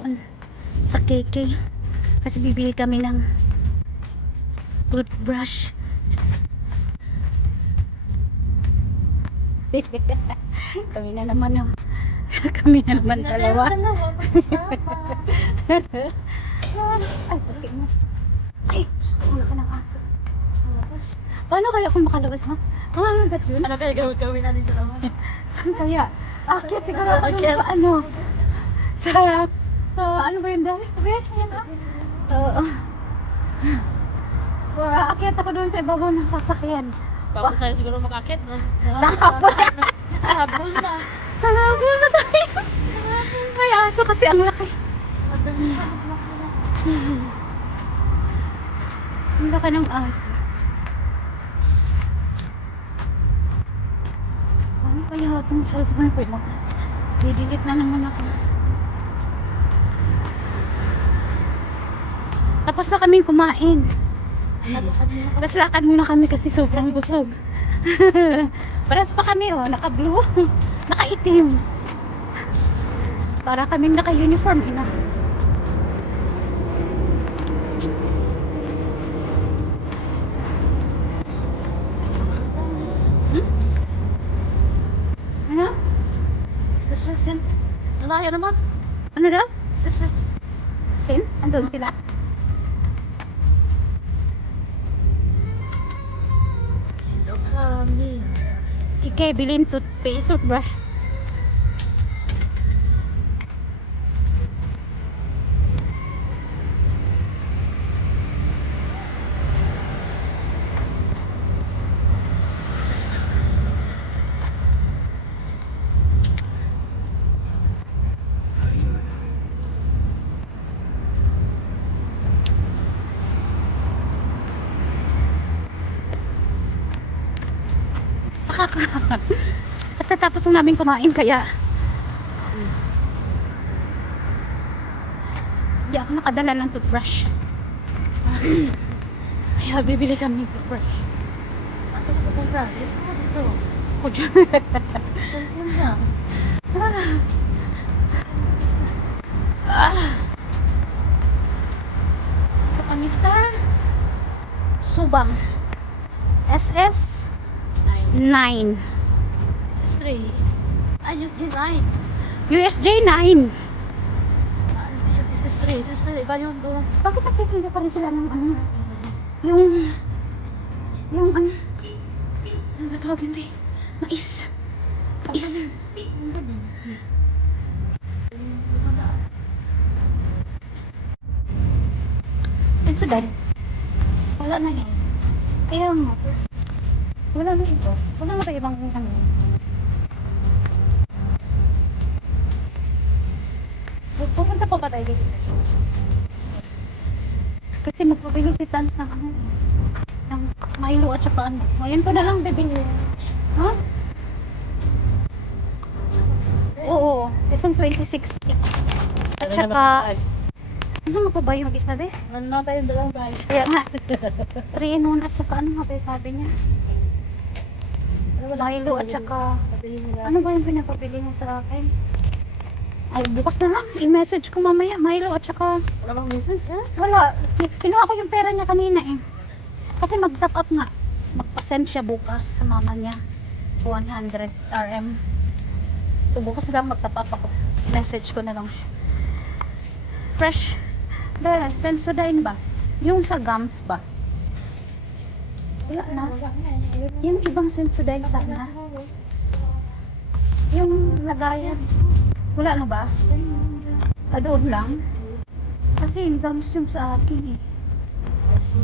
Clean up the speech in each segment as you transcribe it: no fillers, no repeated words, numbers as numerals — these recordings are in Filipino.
doon sa KK kasi bibili kami ng toothbrush. Kami na naman oh. Kami na naman dalawa. Ay, bakit mo? Ay, wala ka ng aso. Paano kaya kung makalabas na? Mamagat yun? Ano kaya gawin natin sa naman? Saan kaya? Akit siguro ako dun sa ano? Sa ano ba yun dahil? Sabi? Oo. Akit ako dun sa ibabaw ng sasakyan. Bago tayo siguro makakit na. Nakapon. Nahabol na. Nakapon na tayo. May aso kasi ang laki. Ang laki ng aso. Ano kaya itong cellphone ko? Didelete na naman ako. Tapos na kami kumain. Tapos lakad muna kami kasi sobrang busog. Paras pa kami oh, naka-blue, naka-itim. Para kaming naka-uniform ina. Ano? Sasrasin. Nalaya naman. Ano daw? Sasrasin. Andun sila. Hello kami. Ike, bilhin toothbrush. At tatapos na namin kumain kaya hindi ako nakadala ng toothbrush. Kaya bibili kami ng toothbrush. Ato ko pupunta. Dito. Ako dyan. Cellphone na. Ito kami sa Subang SS 9 SS3. Ayun, G9. USJ 9. SS3. SS3. Iba yun doon. Bakit nakikita pa rin sila ng ano? Yung ano? Ano ba tawagin ba? Mais. Sensodyne. Wala na eh. Kaya nga. Wala na ito. Wala na ba ibang ano? Pupunta pa ba tayo dito? Kasi magpapili si Tans ng ano eh. Ng Milo at saka ano. Ngayon ko na lang bibili. Ha? Oo. Itong 26. At saka ano nga pa ba yung isa be? Ano na tayong dalawang bahay? Kaya nga. 3 in 1 at saka ano nga ba yung sabi niya? Milo at saka ano ba yung pinapabili niya sa akin? Ay, bukas na lang. I-message ko mamaya. Milo at saka Wala bang message ha? wala. Kinuha ko yung pera niya kanina eh. Kasi mag-top up nga. Magpa-send siya bukas sa mama niya. 100 RM. So bukas lang mag-top up ako. Message ko na lang siya. Fresh. Dahil, Sensodyne ba? Yung sa gums ba? Wala na. Yung ibang Sensodyne sana. Yung lagayan. Wala na ba? Doon lang. Kasi yung gums yung sa akin eh.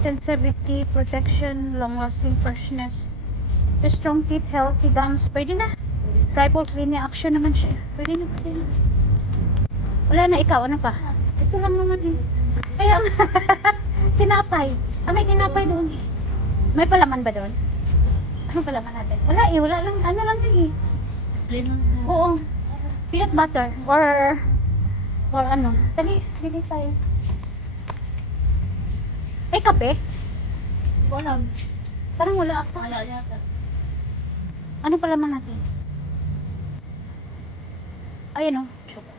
Sensitivity, protection, long-lasting freshness. The strong teeth, healthy gums. Pwede na. Triple cleaning action naman siya. Pwede na, pwede na. Wala na ikaw, ano pa? Ito lang naman eh. Kaya tinapay. May tinapay doon eh. May palaman ba doon? Ano palaman natin? Wala eh, wala lang. Ano lang eh. Plain lang. Oo. Peanut butter. Or ano. Dali, bili tayo. Ay, kape? Wala. Parang wala ako. Wala yata. Ano palaman natin? Ayan o. Chupo.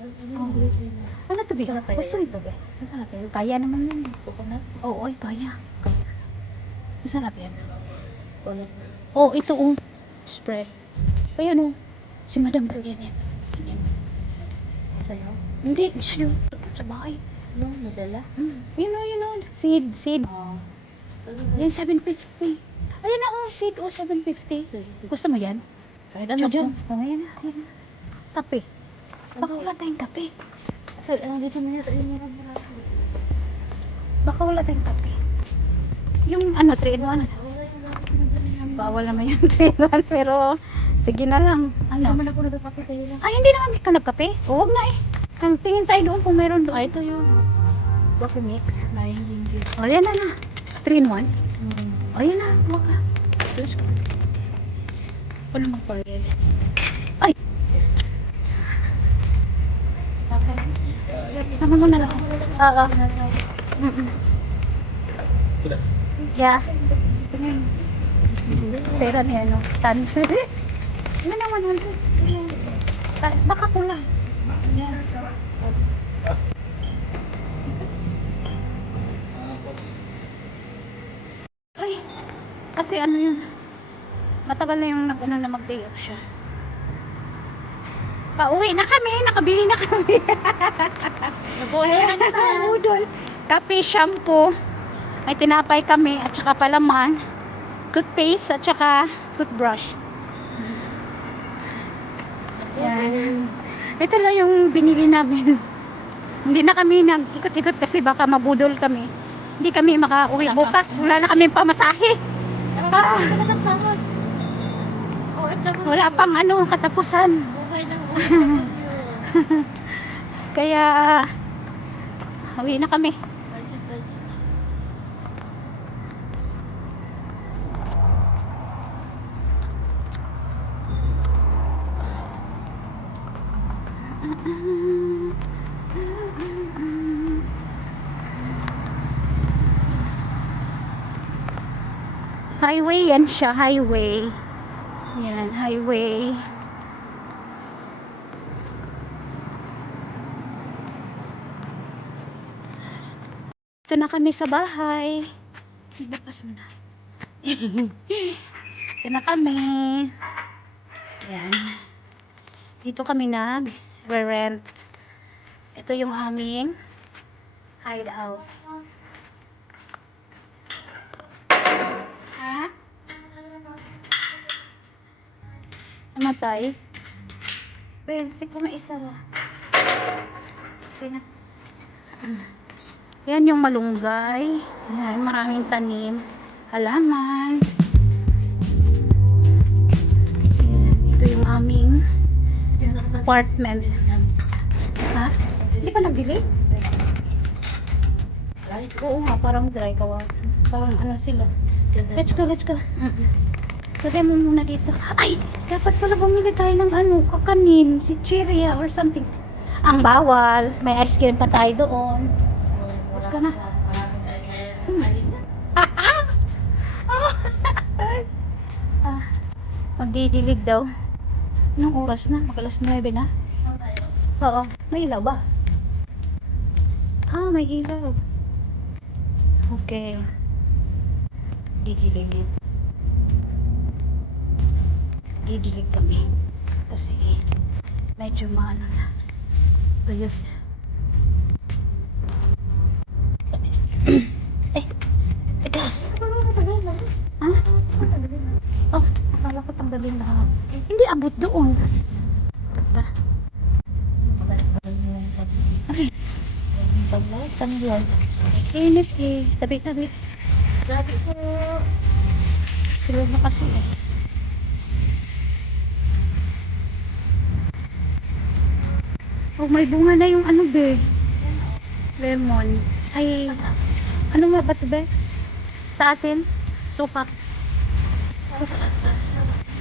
Ano to, be? Gusto ito, be? Masarap yan. Kaya naman yun. Coconut? Oo, ay, kaya. Masarap yan. Coconut. Oh, ito, oh. Spread. Ayun, oh. Si Madam ba yan? Yan. Sa'yo? Hindi, siya yun. Sa bahay. No, nadala? Yun, oh, yun, oh. Seed. Oo. Yan, 750. Ayan na, oh, seed, oh, 750. Gusto mo yan? Kahit Ano ano dyan? Oh, ayan na, ayan na. Kape. Baka wala tayong kape. Dito na yata yung murang-murang. Baka wala tayong kape. Yung ano, 3 in 1. Bawal naman yung 3 in 1, pero sige na lang. Ano? Naman ako nagpapakita yun lang. Ay, hindi naman ka nagkape. Huwag na eh. Ang tingin tayo doon kung meron doon. Ah, ito yun. Coffee mix. Na hindi. O, yan na na. 3 in 1. O, yan na. Huwag ka. Diyos ko. Ano magpagyan? Ay! Tama mo na lang. Oo. Yeah. Pera niya, no? Tans. Ano na 100? Baka kulang. Ay, kasi ano yun, matagal na yung nag-ano na mag-day off siya. Pauwi na kami, nakabili na kami. Nabuhay na Ang udol. Kape, shampoo, may tinapay kami, at saka palaman, toothpaste, at saka toothbrush. Yan. Ito lang yung binili namin. Hindi na kami nag-ikot-ikot kasi baka mabudol kami. Hindi kami makauwi bukas. Wala na kami pamasahe. Ah, Oh, ito mo. wala pang ano, katapusan. Buhay na buhay. Kaya, uwi na kami. Budget. Highway yan siya, highway. Yan, highway. Ito na kami sa bahay. Ibakas mo na. Ito na kami. Yan. Dito kami nag-rent. Ito yung aming hideout. Ha? Namatay? Pwede ko maisa ba? Yan yung malunggay. Yan, maraming tanim. Halaman. Yan, ito yung aming apartment. Ha? Hindi pa nagbili? Oo nga, parang dry kawa. Parang ano sila. Let's go. Lagay mo muna dito. Ay! Dapat pala bumili tayo ng ano, kakanin, si Chiria or something. Ang bawal. May ice cream pa tayo doon. Let's go na. Magdidilig daw. Anong oras na? Mag-alas 9 na? Oo. May ilaw ba? Ah, may ilaw. Okay. Didilig. Didilig kami. Kasi medyo maano na. Bayot. Eh, gas. Ha? Oh, akala ko tanggalin na. Hindi abot doon. Ba? Tanggal. Init eh. Tabi. Sabi ko, Sila na kasi eh. Oh, may bunga na yung ano be. Lemon. Ay, ano nga ba ito be? Sa atin? Suhak.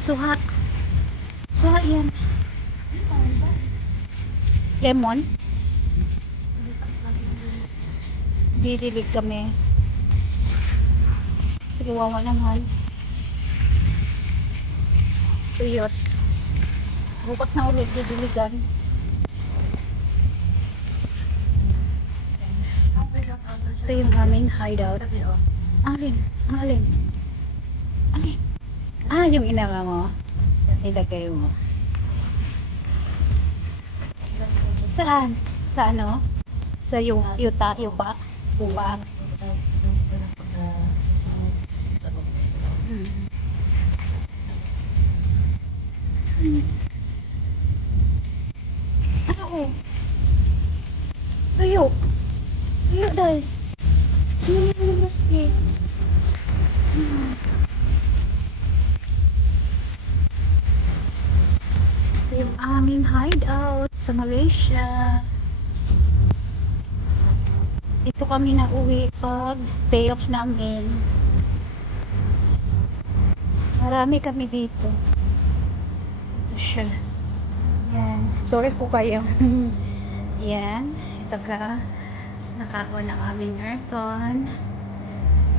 Suhak. Suhak yan. Lemon. Didilig kami. Sigawawa naman. Tuyot. Bukas na ulit didiligan. yung aming hideout. Alin? Alin? Alin? Ah, yung inawa mo. Nilagay mo. Saan? Sa ano? Sa yung yuta, yupa? Upa? Hmm. Ano? Tuyo. Tuyo dahil. Ano yung maski? Yung aming hideout sa Malaysia. Dito kami na uwi pag day off namin. Marami kami dito. Ito siya. Yan. Sorry po kayo. Yan. Ito ka. Naka-on ang aming aircon.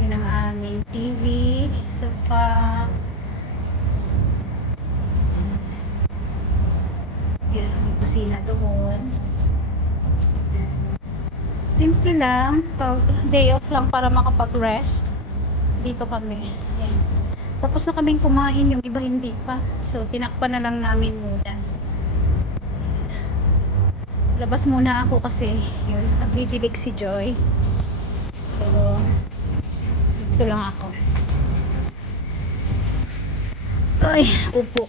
Yun ang aming TV. Sofa. Yan ang aming kusina doon. Simple lang. Pag day off lang para makapag-rest. Dito kami. Yan. Tapos na kaming kumain, yung iba hindi pa. So, tinakpan na lang namin muna. Labas muna ako kasi yun, nagbibilig si Joy. So, dito lang ako. Ay, upo.